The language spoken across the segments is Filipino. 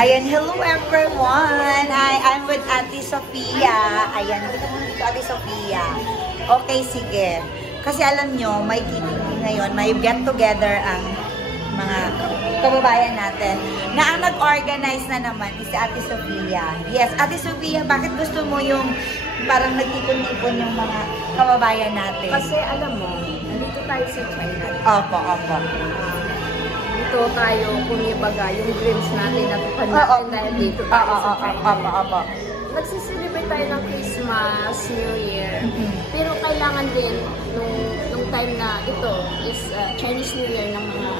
Ayan, hello everyone! I'm with Ate Sofia. Ayan, dito muna dito Ate Sofia. Okay, sige. Kasi alam nyo, may kiting ngayon, may get together ang mga kababayan natin na ang nag-organize na naman is si Ate Sofia. Yes, Ate Sofia, bakit gusto mo yung parang nagtipon-tipon yung mga kababayan natin? Kasi alam mo, nandito tayo sa China. Opo, opo. Dito tayo, kumibaga, yung dreams natin na natin dahil dito tayo sa China. Opo. Nagsiselebrate tayo ng Christmas, New Year. Pero kailangan din, nung time na ito is Chinese New Year ng mga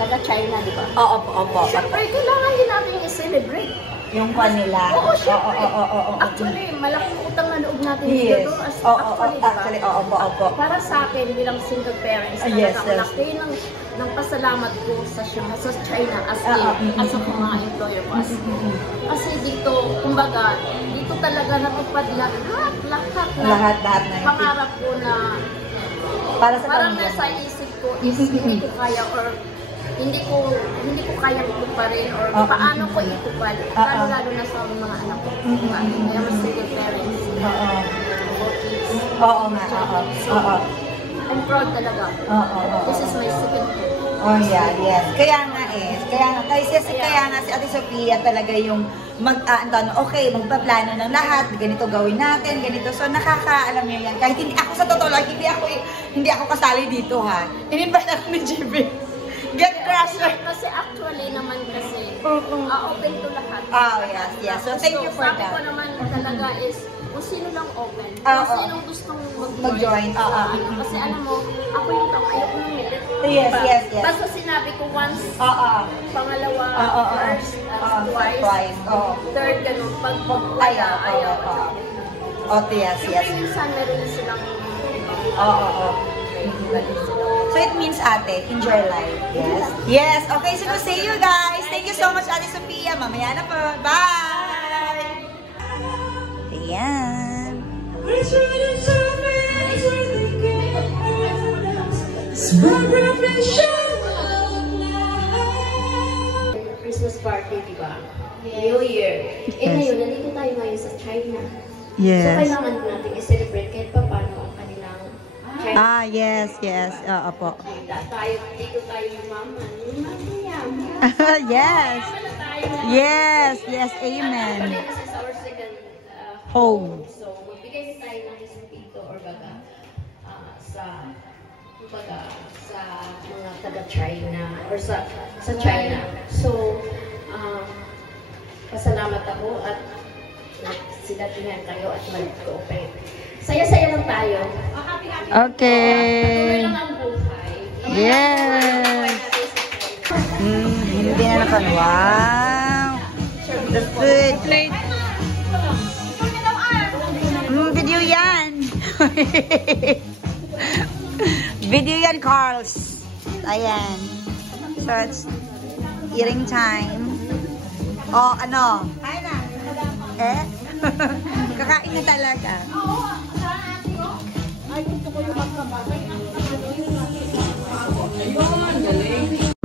taga-China, di ba? Opo. Siyempre, kailangan din natin i-celebrate. Yung kanila. Oo, syempre. Oo. Actually, malaking utang na loob natin yes. dito. Actually, opo. Para sa akin, bilang single parents, yes. laki ng pasalamat ko sa China as a mga employer ko. Kasi dito, kumbaga, dito talaga natupad lahat na pangarap ko na parang nasa isip ko is hindi ko kaya or hindi ko kaya ituparin or paano ko itupad, lalo na sa mga anak ko. Kaya mas single parents. Oo nga. I'm proud talaga. This is my second kid. Oh yeah, yes. Kaya nga si Ate Sofia talaga yung magpaplano ng lahat, ganito gawin natin, ganito. So nakakaalam niyo yan. Kahit hindi ako sa totoo lang, hindi ako kasali dito ha. In-invite ako ni JB. Get crusher. Kasi actually naman open to lahat. Oh, yes. So thank you for that. Sabi ko naman talaga is kung sino lang open. Kung sinong gustong mag-join. Kasi alam mo, ako yung tao, ayoko nang milit. Yes. Basta sinabi ko once, pangalawa, first, twice, third, ganun. Pag ayaw. Yes. Siyempre minsan meron silang So it means ate, enjoy life. Yes. Okay, so to see you guys. Thank you so much, Ate Sofia. Mamaya na po. Bye! Ayan. Christmas party, diba? New Year. Ngayon, nandito tayo ngayon sa China. Yes. So kailangan natin i-celebrate kahit pa paano ang kanilang China. Yes. Opo. Dito tayo yumaman. Yes, amen. This is our second home. So, magbigay tayo ng isang pito or baga sa mga taga-China or sa China. So, pasalamat ako at sinatihan kayo at mag-cooperate. Saya-saya lang tayo. Okay. Tuloy lang ang buhay. Yes. Hindi na naman. Wow. The food. Video yan. Video yan, Carls. Ayan. So, it's eating time. Ano? Kakain na talaga. Ay, gusto ko yung magkabagay. Ayun, galing.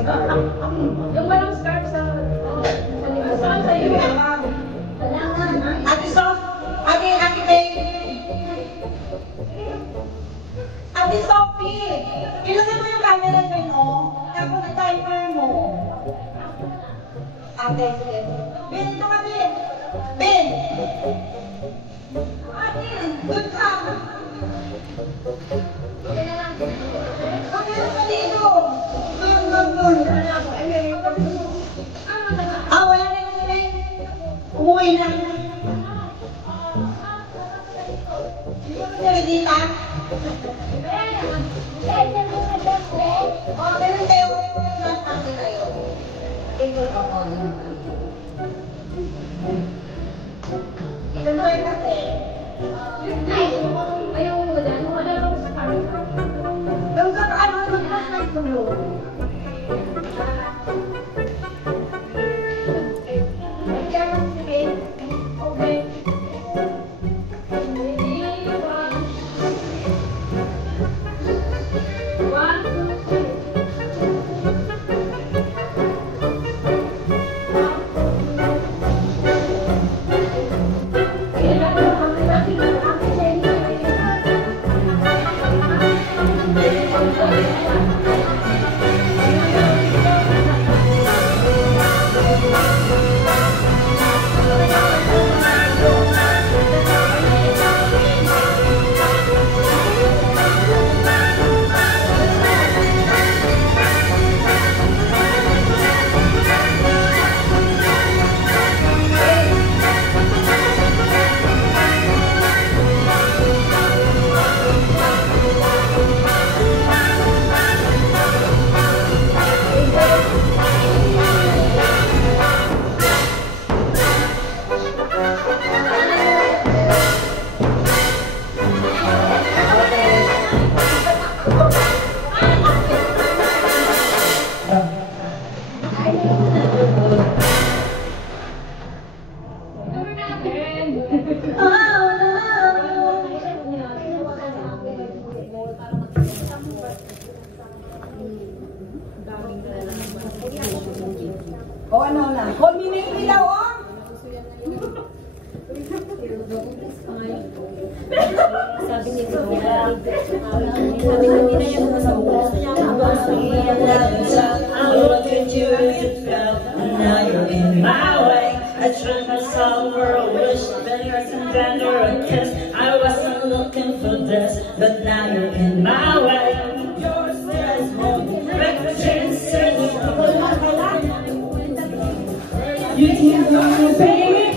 Yung walang scarf sa... Saan sa'yo? Ate Sof, Ate May. Ate Sophie, ilagay mo yung camera mo, no? Tapos ang timer mo. Ate, sige. Ben, ito ka, Ben. Ben! Ate, good ka. Camera ka dito. Good. Wala na yung Ben. Umuwi na. Dita? Ganun kayo. Nasa kayo. Ito na yung kape. Ayaw mo dyan. Wala lang sa scarf. Yung ano, mag-class ko yun. O ano na? Call me na yung ilaw, oh! Sabi ni Sophia, sabi ni Nina yung gusto niya I look at you as it felt, and now you're in my way. I tried myself for a wish, then you're some tender a kiss. I wasn't looking for this, but now you're in my way. Your stairs won't break the chains, you can't go, baby.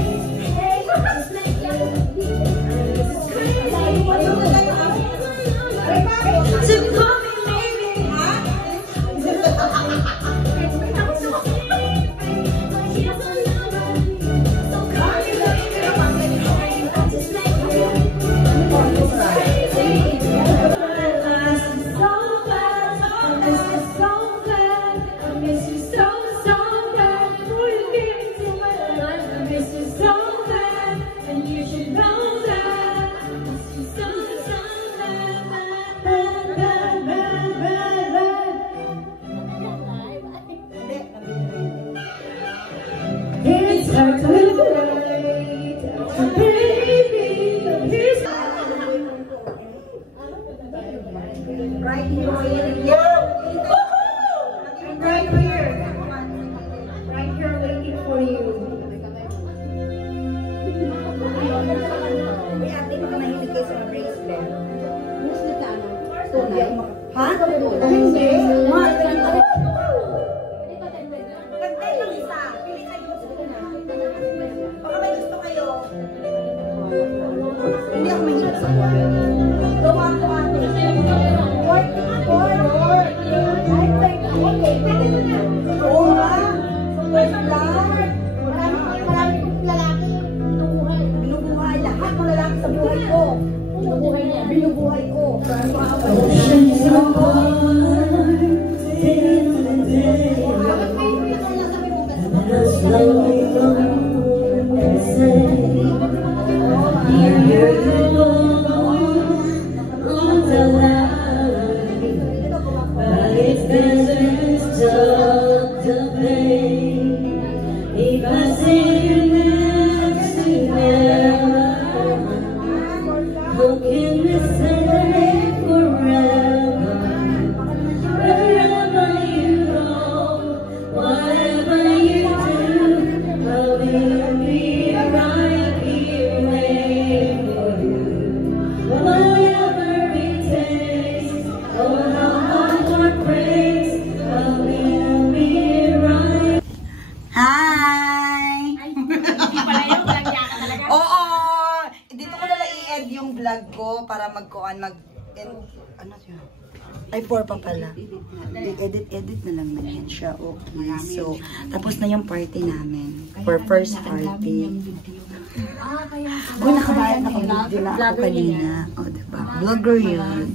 So call me maybe, it's hard to wait, so baby, please. Right here. Yeah. Right here. Right here waiting for you. May ate ko na mahilig kayo sa mga bracelet. Bracelet na ano? Tunay? Ha? Hindi. Kantay lang isa. Pili kayo. Baka may gusto kayo. Hindi ako mahilig sa mga. Gawa ko ako. Oo nga. Marami kong lalaki binubuhay. Binubuhay lahat ng lalaki sa buhay ko. Binubuhay niya. Binubuhay ko. Slowly going, say, here you go. Ano yun? Ay, 4 pa pala. I-edit na lang na yan siya. Okay. So, tapos na yung party namin. For first party. Uy, nakabayad na kami. Video na ako kanina. O, diba? Vlogger yun.